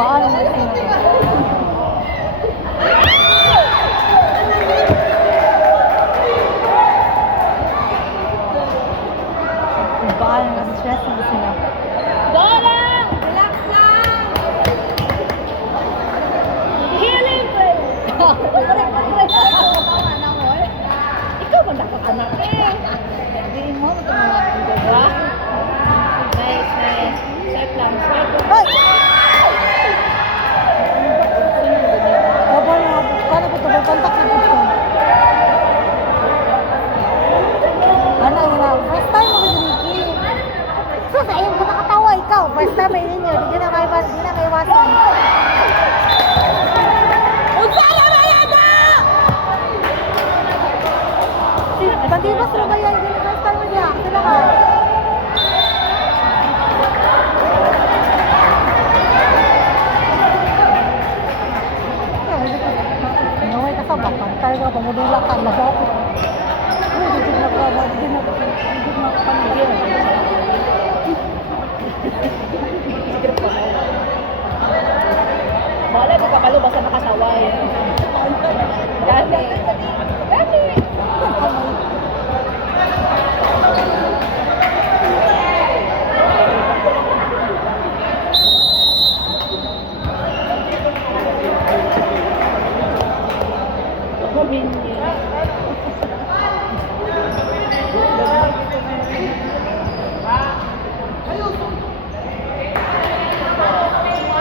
Baan na yun. Baan na kasi stress na sila. Dora! Relax lang! Healing ko! Ikaw ba dapat anak eh? Hindi mo tumawa ko, diba? Nice, nice. Swipe lang, swipe lang. Ay! Kapag paano po ito? Contact na po ito. Ano yun na? First time mo ba Nikki? Sus, ayun ko nakatawa ikaw. First time ay ninyo. Hindi na kaiwasan. Unsala ba yan na? Bandibas mo ba yan? Hindi na first time mo niya. Sila ka. Naway ka sa bakang. Tayo ka pamudula ka. Labaw ko. Hindi na panigyan. Bala, nagkakalo basta nakasaway. Dati. Dati.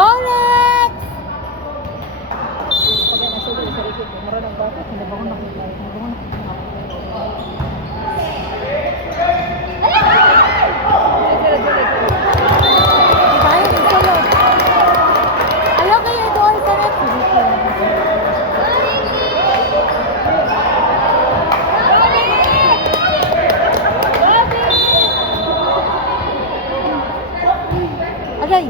Go next! Pag yan, nasulit sa likod. Marunong ba? Hindi ba ko nakita? Tayo, nagsulod. Ayaw kayo doon sa Netflix. Agay!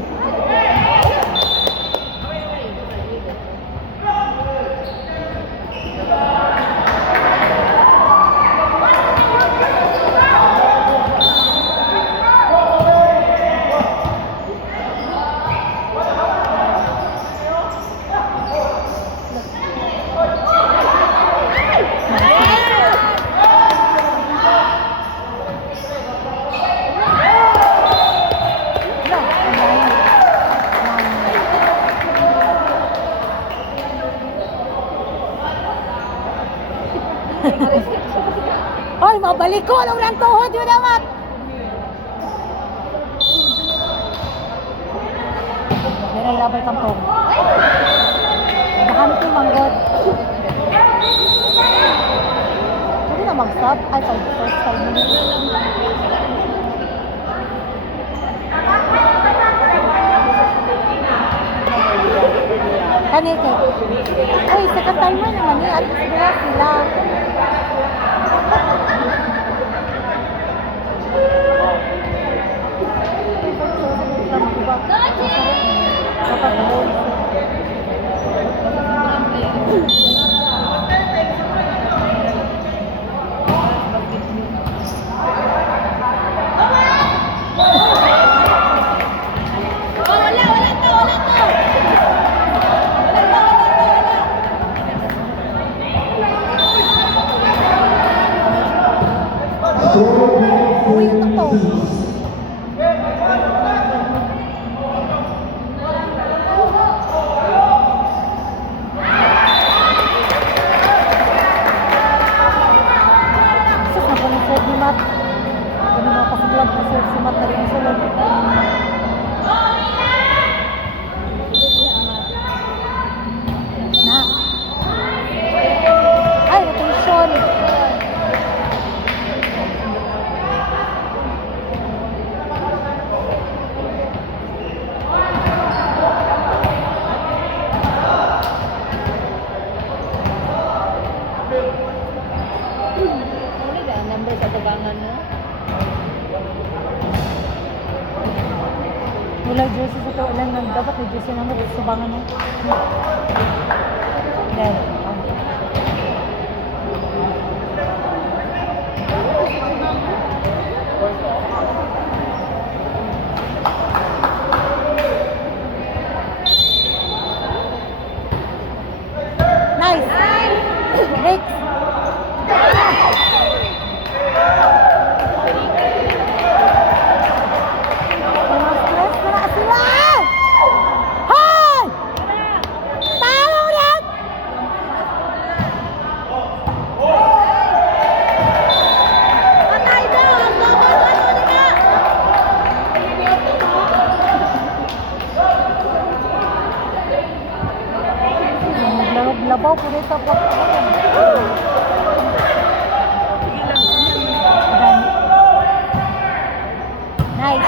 Hoy, mabalik ko! Anong lang tuhod yun naman? Yan ay labay kampong. Baka nito yung manggod. Pwede na mag-stop? Ay, first 5 minutes. Kanito. Ay, second timer naman eh. At least sila sila. Uy, ito to. Sus, napanisod ni Matt. Ano mga pasiglag na si Matt na rin isulod. Na. Ay, rotation. Ano ba ang number sa tagangan na? Wala jersey sa to. Ilan lang dapat may jersey naman sa subangan mo. Then, labaw po dito po. Nice.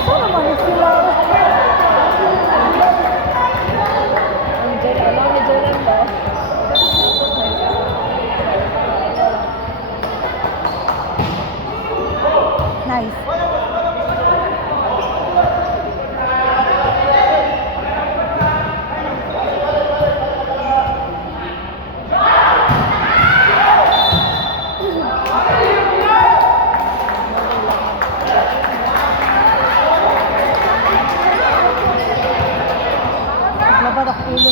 Saan naman sila? Nice. Labad ako ulo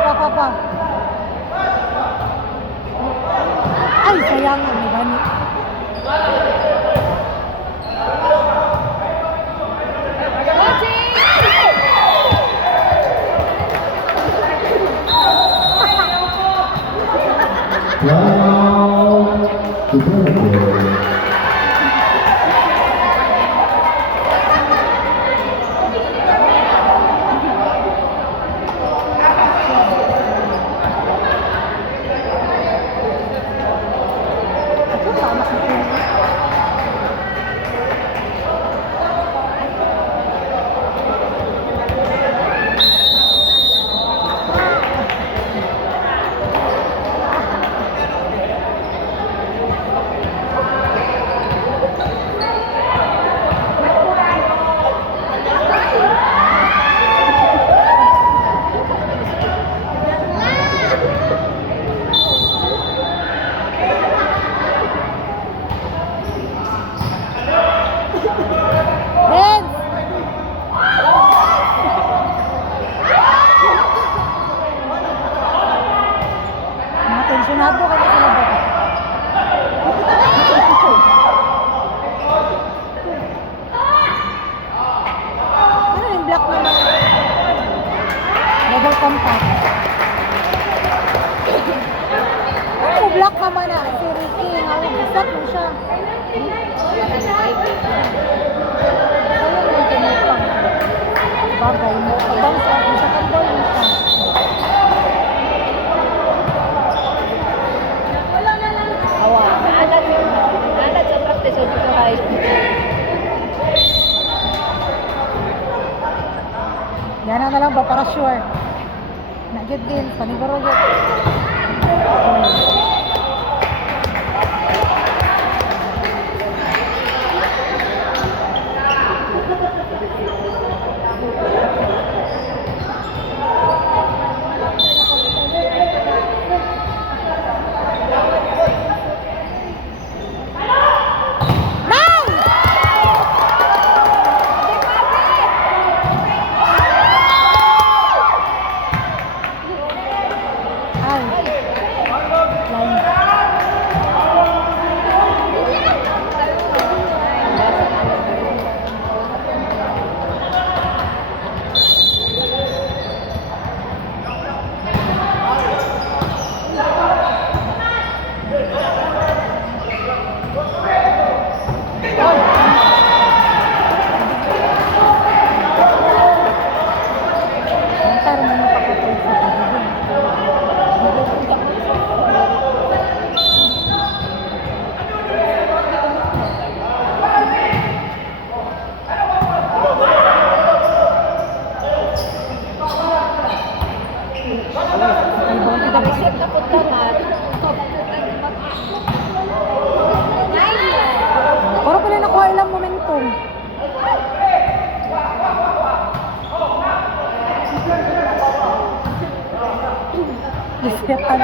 sa Papa. Ay, sayangan, may banit. Ito, tama sa tingin. Vince! Mga tensyonado ka na sila ba? Ano yung black naman? Double contact. Ano black naman na? Si Ricky, bisat mo siya. Sayang mo tinutang. Bagay mo. Bounce out mo siya. Kandol mo siya. Awa, naalat sa practice o dito kayo. Yan na lang ba para sure. Nagyod din. Paniguro yun. Isip na po naman. Para pala nakuha ilang momentum. Isetan.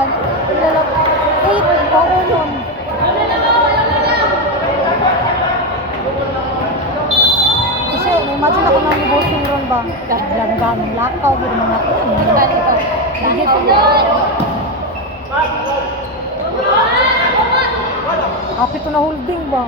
kuan. Ilalap. 8 paunon. Kasi, imagine ako nang bossing ron ba? Lang lakaw, gud mga Dali ko. Sige po. Kapit na holding ba?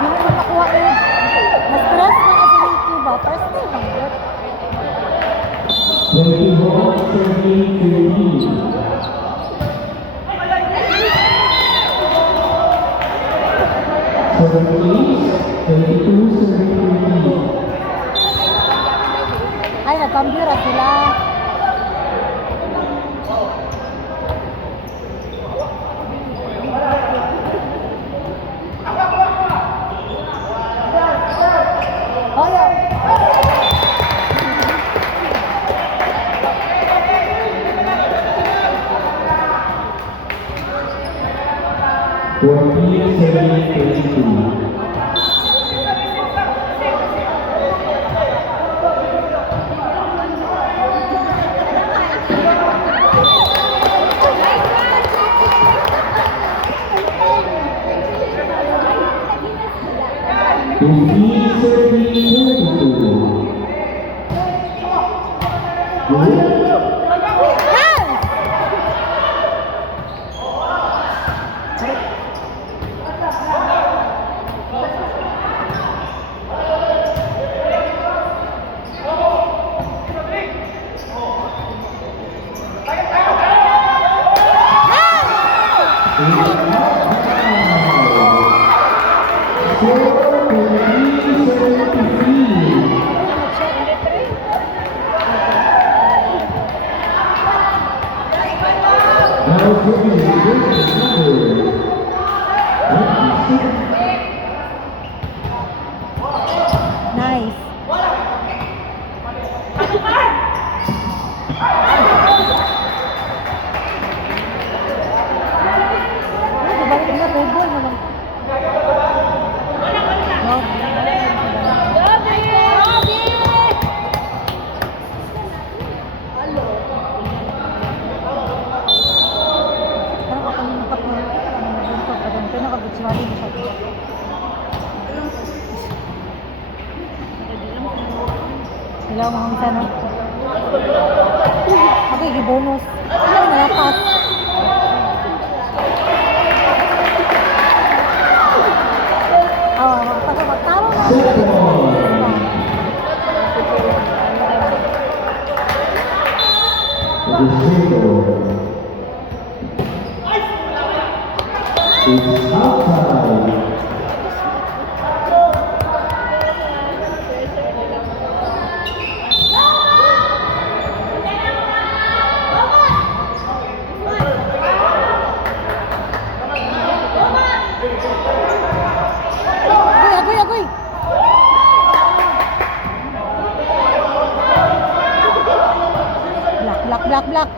Hindi mo makakuha eh. Na-stress ka na sa Ricky ba? First time lang yun. Ay, nagkambira sila. Oh, yeah. Yes! Nice. Balik na table naman. Parang ako yung kapag nabuntot pa doon. Pero nakagutsuwali mo siya. Sila mga unsa no? Okay, gibonus. Ay, nalapas. Oh, magtaro na. It's outside. Agoy! Black.